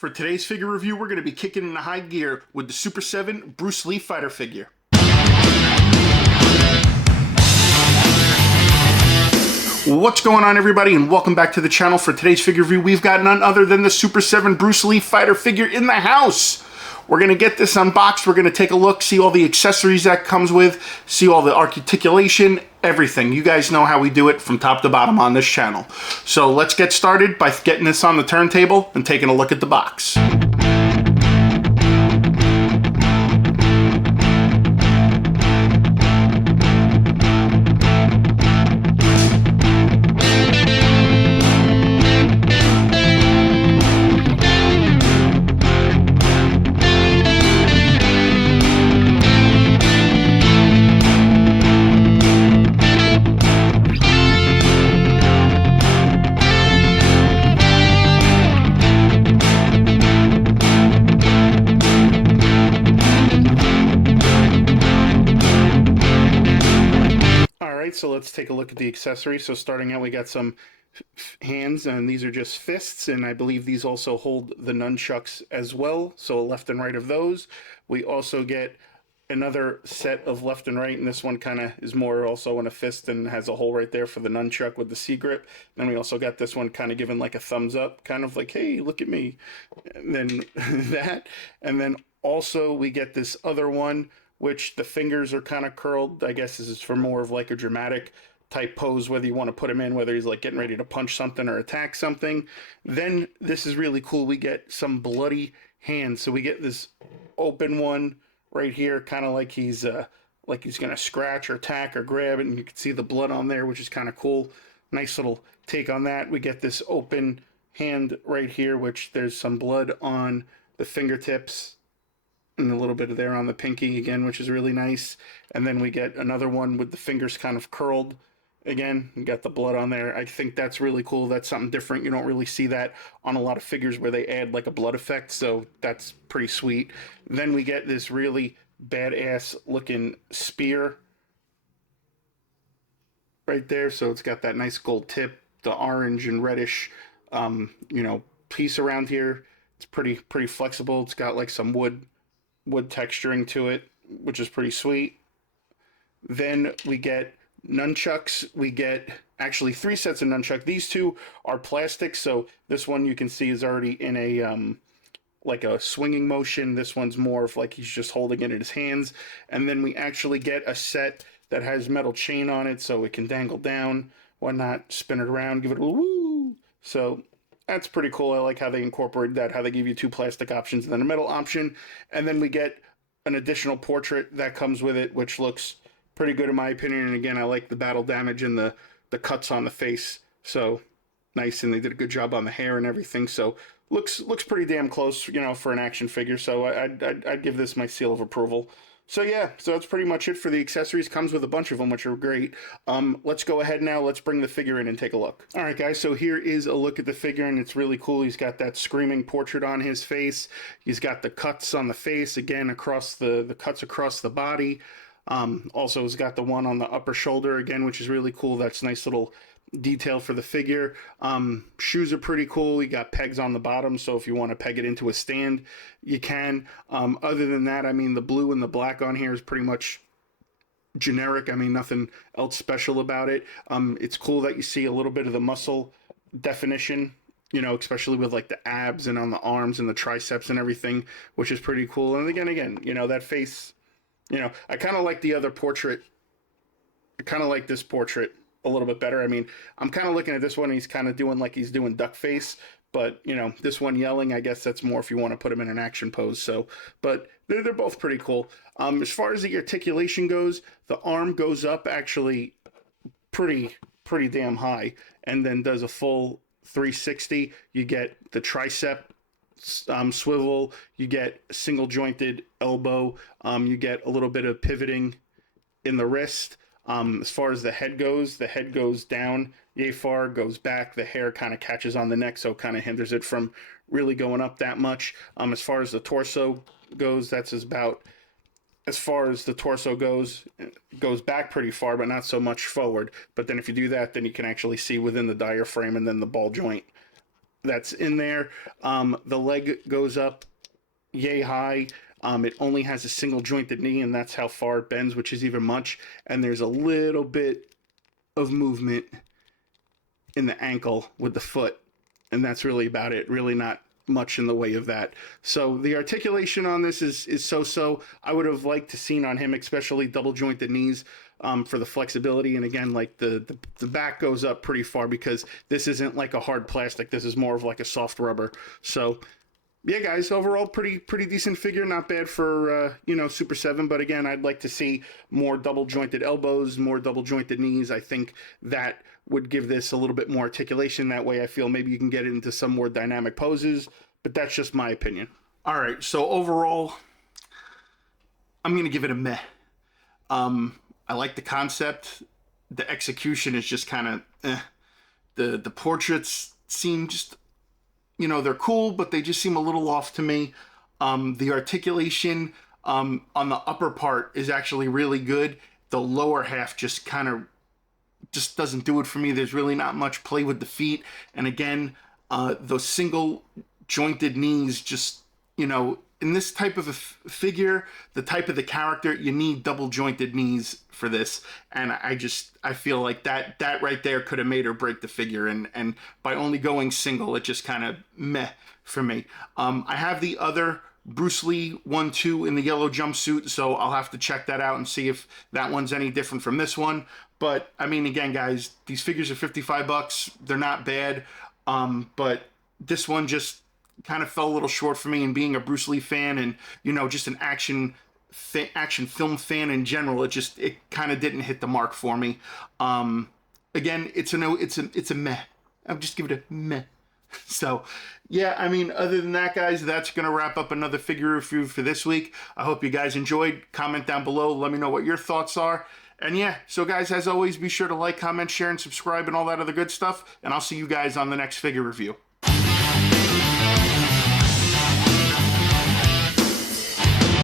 For today's figure review, we're going to be kicking into high gear with the Super 7 Bruce Lee fighter figure. What's going on, everybody, and welcome back to the channel. For today's figure review, we've got none other than the Super 7 Bruce Lee fighter figure in the house. We're going to get this unboxed, we're going to take a look, see all the accessories that comes with, see all the articulation, everything. You guys know how we do it from top to bottom on this channel. So let's get started by getting this on the turntable and taking a look at the box. So let's take a look at the accessories. So starting out, we got some hands, and these are just fists, and I believe these also hold the nunchucks as well, so left and right of those. We also get another set of left and right, and this one kind of is more also in a fist and has a hole right there for the nunchuck with the C-grip. Then we also got this one kind of giving like a thumbs up, kind of like, hey, look at me. And then that, and then also we get this other one, which the fingers are kind of curled. I guess this is for more of like a dramatic type pose, whether you want to put him in, whether he's like getting ready to punch something or attack something. Then this is really cool. We get some bloody hands. So we get this open one right here, kind of like he's gonna scratch or attack or grab it, and you can see the blood on there, which is kind of cool. Nice little take on that. We get this open hand right here, which there's some blood on the fingertips and a little bit of there on the pinky again, which is really nice. And then we get another one with the fingers kind of curled. Again, you got the blood on there. I think that's really cool. That's something different. You don't really see that on a lot of figures where they add like a blood effect, so that's pretty sweet. Then we get this really badass looking spear right there. So it's got that nice gold tip, the orange and reddish piece around here. It's pretty flexible. It's got like some wood texturing to it, which is pretty sweet. Then we get nunchucks. We get actually 3 sets of nunchuck. These 2 are plastic, so this one you can see is already in a like a swinging motion. This one's more of like he's just holding it in his hands. And then we actually get a set that has metal chain on it, so it can dangle down, whatnot, spin it around, give it a woo. So that's pretty cool. I like how they incorporate that, how they give you 2 plastic options and then a metal option. And then we get an additional portrait that comes with it, which looks pretty good in my opinion. And again, I like the battle damage and the cuts on the face. So nice, and they did a good job on the hair and everything. So looks pretty damn close, for an action figure. So I'd give this my seal of approval. So yeah, so that's pretty much it for the accessories. Comes with a bunch of them, which are great. Let's go ahead now. Let's bring the figure in and take a look. All right, guys, so here is a look at the figure, and it's really cool. He's got that screaming portrait on his face. He's got the cuts on the face, again, across the cuts across the body. Also, he's got the one on the upper shoulder, again, which is really cool. That's a nice little detail for the figure. Shoes are pretty cool. You got pegs on the bottom, so if you want to peg it into a stand, you can. Other than that, I mean, the blue and the black on here is pretty much generic. I mean, nothing else special about it. It's cool that you see a little bit of the muscle definition, especially with like the abs and on the arms and the triceps and everything, which is pretty cool. And again, that face, I kind of like the other portrait. I kind of like this portrait a little bit better. I mean, I'm kind of looking at this one, and he's kind of doing like he's doing duck face, but this one yelling, I guess that's more if you want to put him in an action pose. So, but they're both pretty cool. As far as the articulation goes, the arm goes up actually pretty damn high, and then does a full 360. You get the tricep swivel, you get single jointed elbow, you get a little bit of pivoting in the wrist. As far as the head goes down yay far, goes back, the hair kind of catches on the neck, so it kind of hinders it from really going up that much. As far as the torso goes, that's about as far as the torso goes. It goes back pretty far, but not so much forward. But then if you do that, then you can actually see within the diaphragm and then the ball joint that's in there. The leg goes up yay high. It only has a single jointed knee, and that's how far it bends, which is even much. And there's a little bit of movement in the ankle with the foot, and that's really about it. Really not much in the way of that. So the articulation on this is so-so. I would have liked to seen on him, especially double jointed knees, for the flexibility. And again, like the back goes up pretty far because this isn't like a hard plastic. This is more of like a soft rubber. So yeah, guys, overall pretty decent figure. Not bad for Super 7. But again, I'd like to see more double jointed elbows, more double jointed knees. I think that would give this a little bit more articulation. That way I feel maybe you can get it into some more dynamic poses, but that's just my opinion. All right, so overall, I'm going to give it a meh. I like the concept. The execution is just kind of eh. The portraits seem just, they're cool, but they just seem a little off to me. The articulation on the upper part is actually really good. The lower half just kind of just doesn't do it for me. There's really not much play with the feet. And again, those single jointed knees just, in this type of a figure, the type of the character, you need double jointed knees for this. And I feel like that right there could have made or break the figure. And by only going single, it just kind of meh for me. I have the other Bruce Lee 1-2 in the yellow jumpsuit, so I'll have to check that out and see if that one's any different from this one. But I mean, again, guys, these figures are $55. They're not bad, but this one just kind of fell a little short for me. And being a Bruce Lee fan and just an action film fan in general, it kind of didn't hit the mark for me. Again, it's a meh. I'll just give it a meh. So, yeah, I mean, other than that, guys, that's going to wrap up another figure review for this week. I hope you guys enjoyed. Comment down below. Let me know what your thoughts are. And yeah, so guys, as always, be sure to like, comment, share, and subscribe and all that other good stuff. And I'll see you guys on the next figure review.